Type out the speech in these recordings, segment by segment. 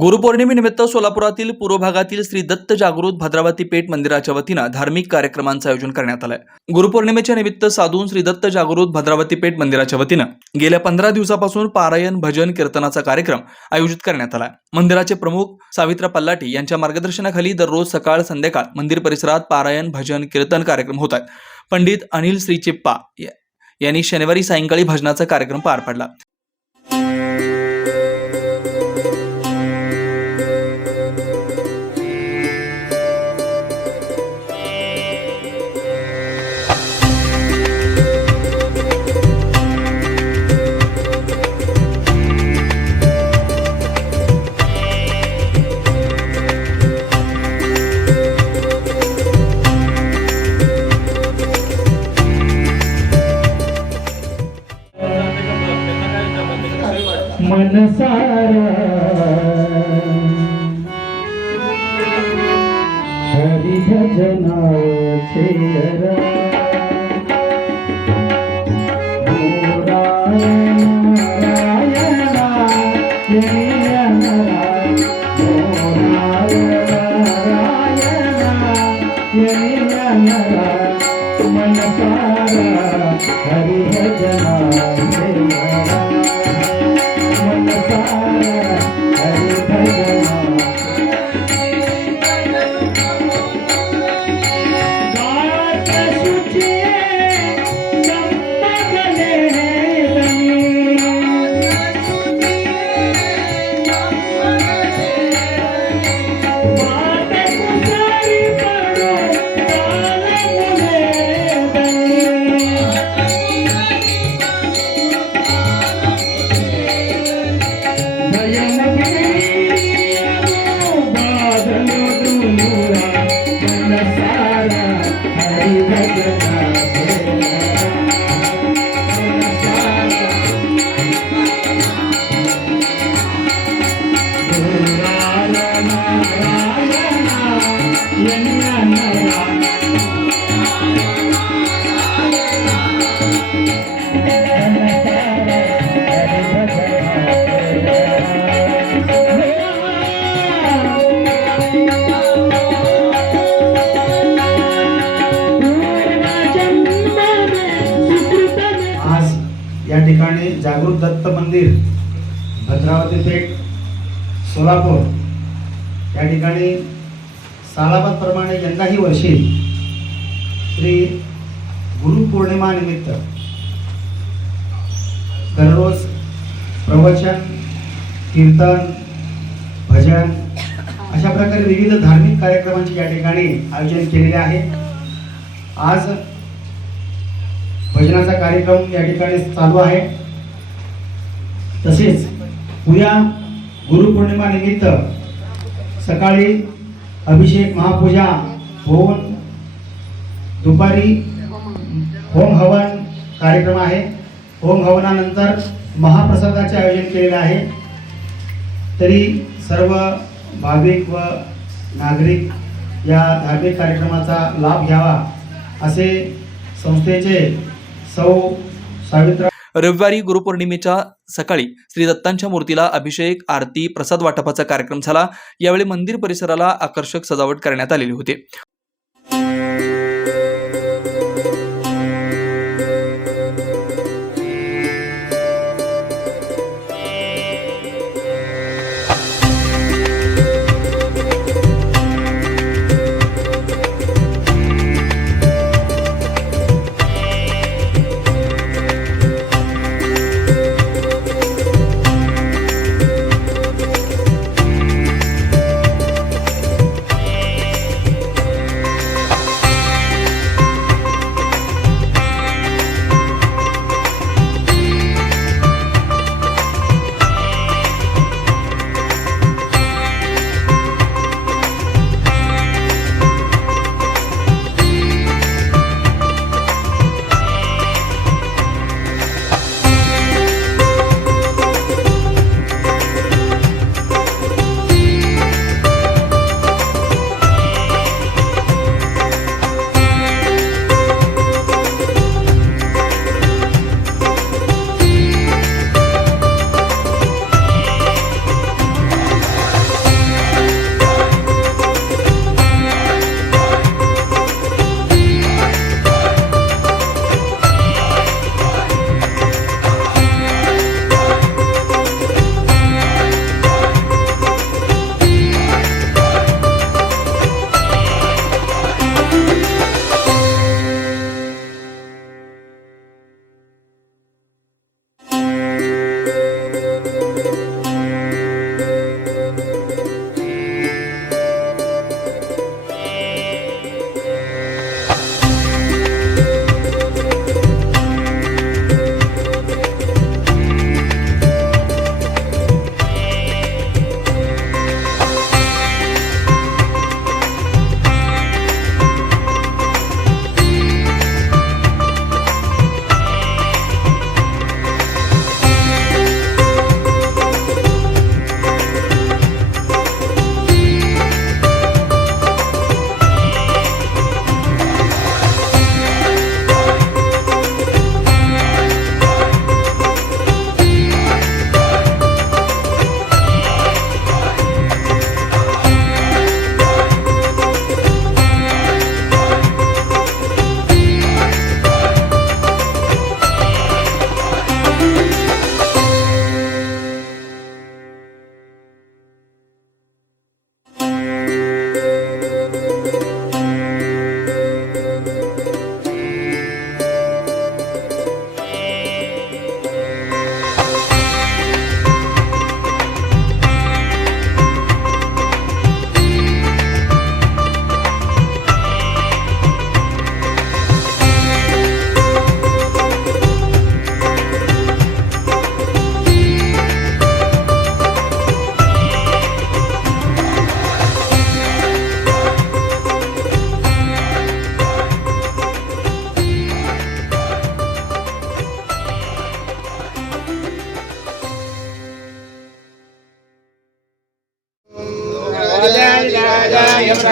गुरुपौर्णिमेनिमित्त सोलापुरातील पूर्व भागातील श्री दत्त जागृत भद्रावती पेठ मंदिराच्या वतीनं धार्मिक कार्यक्रमांचं आयोजन करण्यात आलंय। गुरुपौर्णिमेच्या निमित्त साधून श्री दत्त जागृत भद्रावती पेठ मंदिराच्या वतीनं गेल्या 15 दिवसापासून पारायण भजन कीर्तनाचा कार्यक्रम आयोजित करण्यात आलाय। मंदिराचे प्रमुख सावित्रा पल्लाटी यांच्या मार्गदर्शनाखाली दररोज सकाळ संध्याकाळ मंदिर परिसरात पारायण भजन कीर्तन कार्यक्रम होत आहेत। पंडित अनिल श्रीचिप्पा यांनी शनिवारी सायंकाळी भजनाचा कार्यक्रम पार पाडला। मन सारा हरि भजनाचे मन सारा हरि भजनाचे या ठिकाणी जागृत दत्त मंदिर भद्रावती पेठ सोलापूर या ठिकाणी सालाबादप्रमाणे यंदाही वर्षी श्री गुरुपौर्णिमा निमित्त दररोज प्रवचन कीर्तन भजन अशा प्रकारे विविध धार्मिक कार्यक्रमांचे या ठिकाणी आयोजन केलेले आहे। आज भजनाचा कार्यक्रम या ठिकाणी चालू आहे। तसेच उद्या गुरुपौर्णिमा निमित्त सकाळी अभिषेक महापूजा होऊन दुपारी होम हवन कार्यक्रम आहे। होम हवनानंतर महाप्रसादाचे आयोजन केलेले आहे। तरी सर्व भाविक व नागरिक या धार्मिक कार्यक्रमाचा लाभ घ्यावा असे संस्थेचे सौ सावित्रा। रविवारी गुरुपौर्णिमेच्या सकाळी श्री दत्तांच्या मूर्तीला अभिषेक आरती प्रसाद वाटपाचा कार्यक्रम झाला। यावेळी मंदिर परिसराला आकर्षक सजावट करण्यात आलेली होती।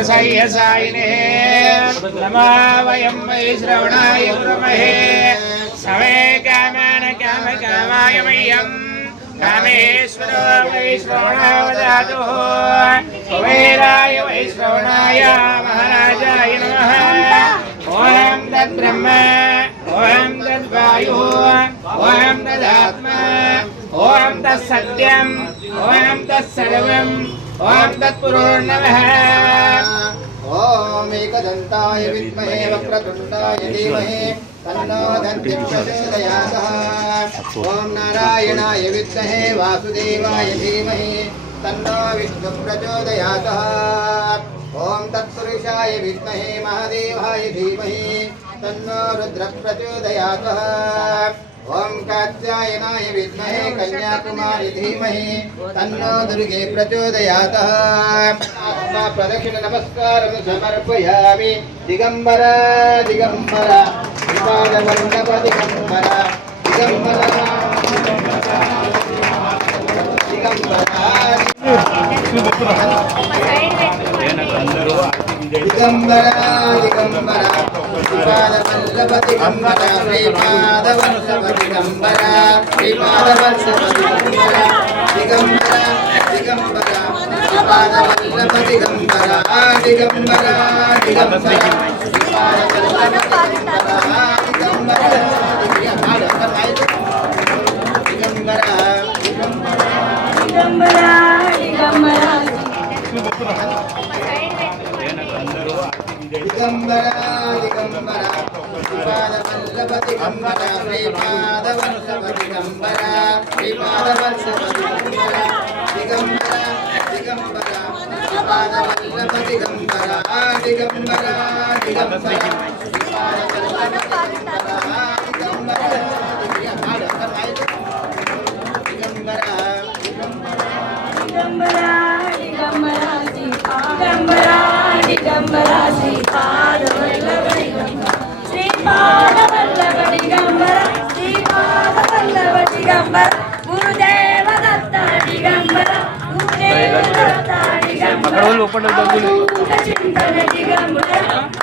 सायिने नमो वयं वै श्रवणाय ब्रह्महे सवे कामाय मह्यं कामेश्वरो वै श्रवणावदातु कुबेराय वै श्रवणाय महाराजाय नमः ओम तद्ब्रह्म ओम तद्वायुः ओम तदात्मा ओम तत्सत्यम् ओम तत्सर्वम् ओम तत्पुरुर्नमः ओम एकदन्ताय विद्महे वक्रतुण्डाय धीमहि तन्नो दन्ति प्रचोदयात् ओम नारायणाय विद्महे वासुदेवाय धीमहि तन्नो विष्णु प्रचोदयात् ओम तत्पुरुषाय विद्महे महादेवाय धीमहि तन्नो रुद्र प्रचोदयात् ओम कात्यायनाय विद्महे कन्याकुमारी धीमहि तन्नो दुर्गे प्रचोदयात् आत्मा प्रदक्षिण नमस्कारं समर्पयामि दिगंबर दिगंबर विपादवल्लभ दिगंबर दिगंबर दिगंबर दिगंबर दिगंबर श्रीपादवल्लभ दिगंबर श्रीपादवल्लभ दिगंबर श्रीपादवल्लभ दिगंबर दिगंबर श्रीपादवल्लभ दिगंबर दिगंबर दिगंबर श्रीपादवल्लभ दिगंबर दिगंबर दिगंबर श्रीपादवल्लभ दिगंबर श्रीपादवल्लभ दिगंबर श्रीपादवल्लभ दिगंबर दिगंबर श्रीपादवल्लभ दिगंबर दिगंबर दिगंबर श्रीपादवल्लभ गुरुदेव दत्त दिगंबर गुरुदेव दत्त दिगंबर अवधूत चिंतन दिगंबर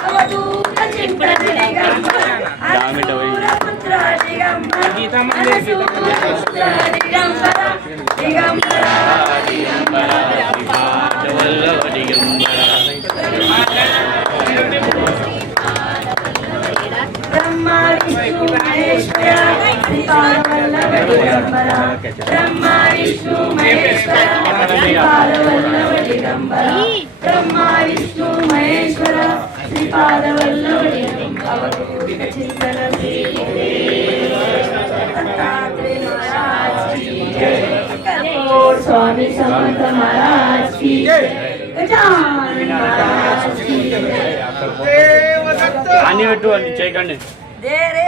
अवधूत चिंतन दिगंबर पुत्र दिगंबर दिगंबर दिगंबर ब्रह्मा विष्णु महेश्वर श्रीपादवल्लभ दिगंबर ब्रह्मा विष्णु महेश्वर श्रीपादवल्लभ दिगंबर ब्रह्मा विष्णु महेश्वर श्रीपादवल्लभ दिगंबर अवधूत चिंतन दत्तात्रेय महाराज की जय स्वामी समर्थ महाराज की जय गजानन महाराज की जय आणि भेटू आणि చేయకండి दे रे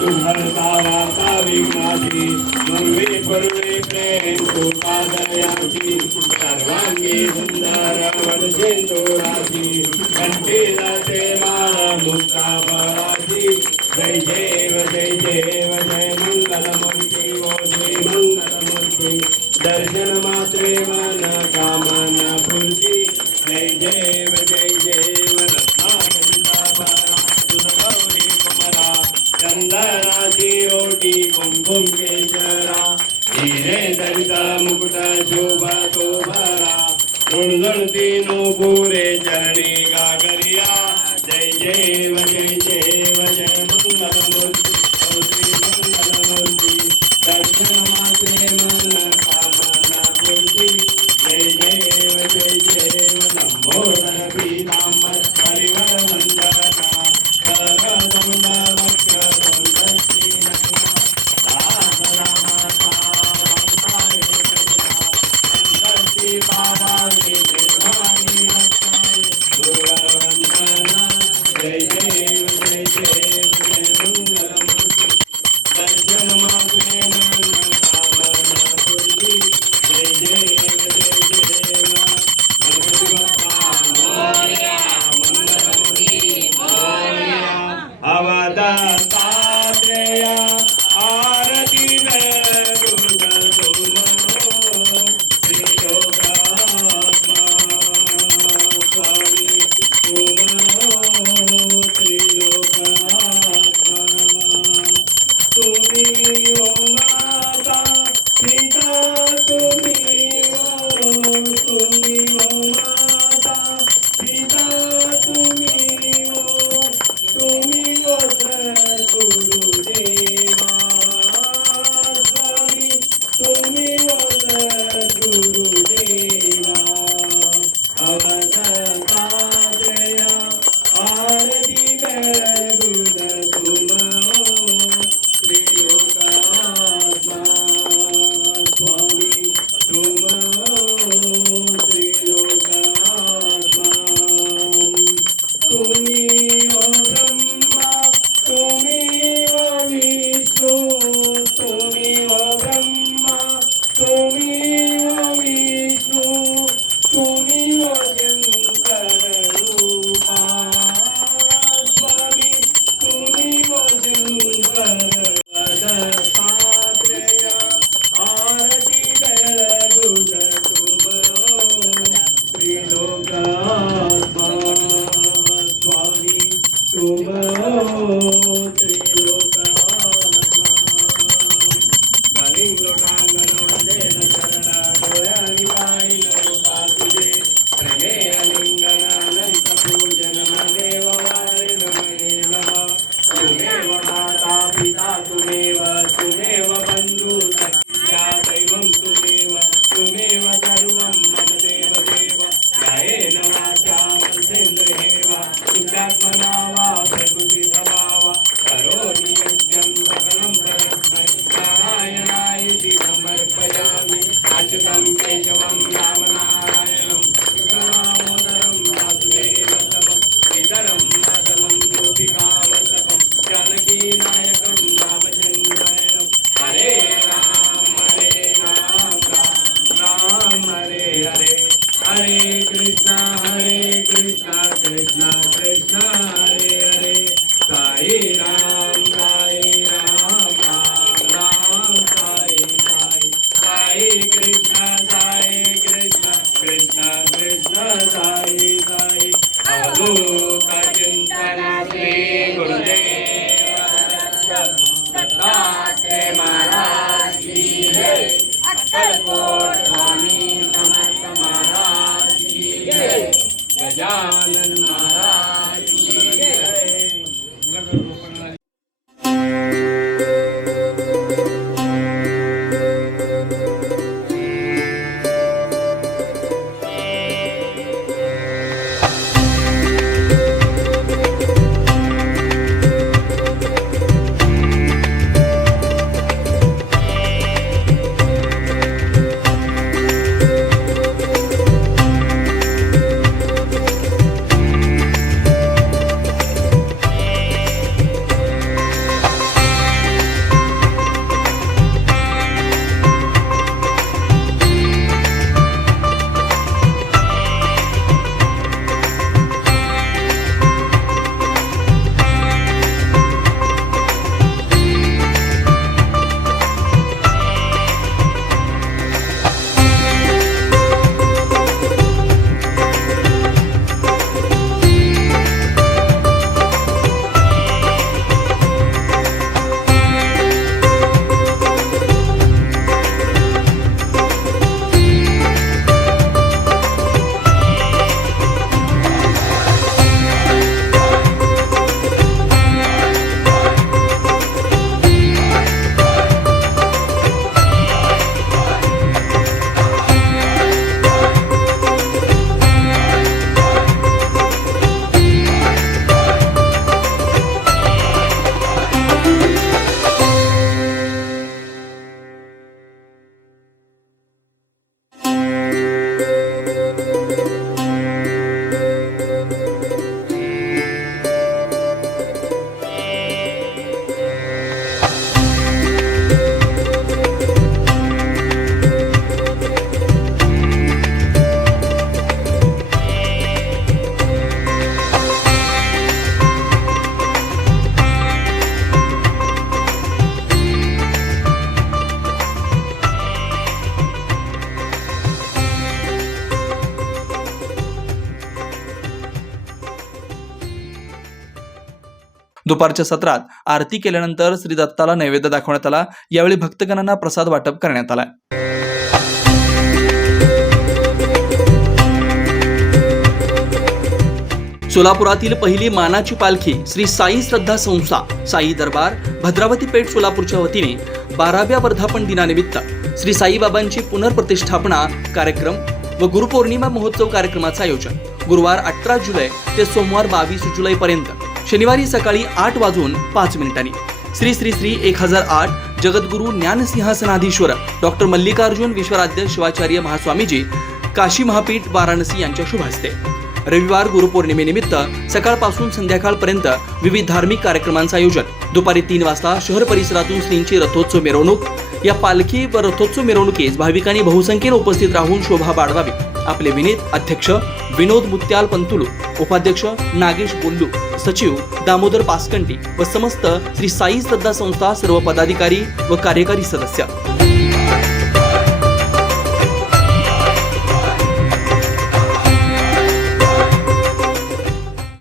दुर्धरता वार्ता विघ्नाची पूर्वे पूर्वे प्रेम सुखादयाची सर्वांगी सुंदर वनसिंधुराची कंठी जाते माळ मुक्ताफळाची जय देव जय मंगलमूर्ती ओ जय मंगलमूर्ती दर्शन मात्रे मन कामना पूर्ती जय देव चंदनाची ओटी कुंकुम केशरा हिरे दरित मुकुट शोभा तो भरा ऋणगणती नो पुरे चरणी गागरिया जय देव जय मंगलमूर्ती ओ श्री मंगलमूर्ती दर्शन मात्रे मन कामना पूर्ती जय देव लंबोदर पीतांबर परिवर वंदना करदंड जय देव जय मंगलमूर्ती दर्शन मात्रे मन कामना पूर्ती जय देव गणपती बाप्पा मोरया मंगलमूर्ती मोरया अवदत्तात्रेय आरती दुर्ग तुम त्रिलोकात्मा स्वामी तुम त्रिलोकात्मा तुम्ही ओ माता पिता तुम्ही ओ माता पिता तुम्ही ओ गुरुदेवा स्वामी तुम्ही ओ गुरुदेवा अवदत्तात्रेय आरती गुरुद तुम त्रिलोकात्मा स्वामी तुम त्रिलोकात्मा तुम्ही ओ ब्रह्मा तुम्ही ओ विष्णू तुम्ही ओ ब्रह्मा तुम्ही ओ विष्णू तुम्ही ओ शंकर रूपा स्वामी तुम्ही ओ शंकर वदत्तात्रेय आरती गुरुद तुम त्रिलोकात्मा स्वामी तुम त्रिलोकात्मा गलिंग लोटांगण वंदेन शरणा डोळ्यानी पाहिलं रूपा तुझे प्रेमे अलिंगन अनंत पूजन देव वारिण महिला तुमेव माता पिता तुमेव बंधु सख्या दैवं तुमेव सर्वं मम देव गायेन वाचा मनसेन्द्रियेव शुद्धात्मना वा प्रकृति स्वभाव करोमि यज्ञं सकलं प्रयत्नं नारायणायति समर्पयामि अच्युतं केशवं रामनारायणं कृष्णदामोदरं वासुदेवतमं श्रीधरं माधवं गोपिकावल्लभं जानकीनायकं रामचन्द्रायणं हरे राम राम राम हरे हरे हरे कृष्णा कृष्णा कृष्णा हरे हरे साई राम राम राम साई कृष्णा कृष्णा कृष्णा साई अवधूत चिंतना श्री गुरुदेव दत्तात्रेय महाराज की जय अक्कलकोट स्वामी समर्थ महाराज की जय गजानन महाराज की जय दुपारच्या सत्रात आरती केल्यानंतर श्री दत्ताला नैवेद्य दाखवण्यात आला। यावेळी भक्तगणांना प्रसाद वाटप करण्यात आला। सोलापुरातील पहिली मानाची पालखी श्री साई श्रद्धा संस्था साई दरबार भद्रावती पेठ सोलापूरच्या वतीने 12व्या वर्धापन दिनानिमित्त श्री साईबाबांची पुनर्प्रतिष्ठापना कार्यक्रम व गुरुपौर्णिमा महोत्सव कार्यक्रमाचं आयोजन गुरुवार 18 जुलै ते सोमवार 22 जुलै पर्यंत शनिवारी सकाळी 8:05 श्री श्री श्री 1008 जगद्गुरु ज्ञानसिंहासनाधीश्वर डॉक्टर मल्लिकार्जुन विश्वराध्य शिवाचार्य महास्वामीजी काशी महापीठ वाराणसी यांच्या शुभ हस्ते रविवार गुरुपौर्णिमेनिमित्त सकाळपासून संध्याकाळपर्यंत विविध धार्मिक कार्यक्रमांचं आयोजन दुपारी 3 वाजता शहर परिसरातून श्रींची रथोत्सव मिरवणूक। या पालखी व रथोत्सव मिरवणुकीस भाविकांनी बहुसंख्येने उपस्थित राहून शोभा बाळगावी। आपले विनीत अध्यक्ष विनोद मुत्याल पंतुलू, उपाध्यक्ष नागेश बोल्लू, सचिव दामोदर पासकंटी व समस्त श्री साई श्रद्धा संस्था सर्व पदाधिकारी व कार्यकारी सदस्य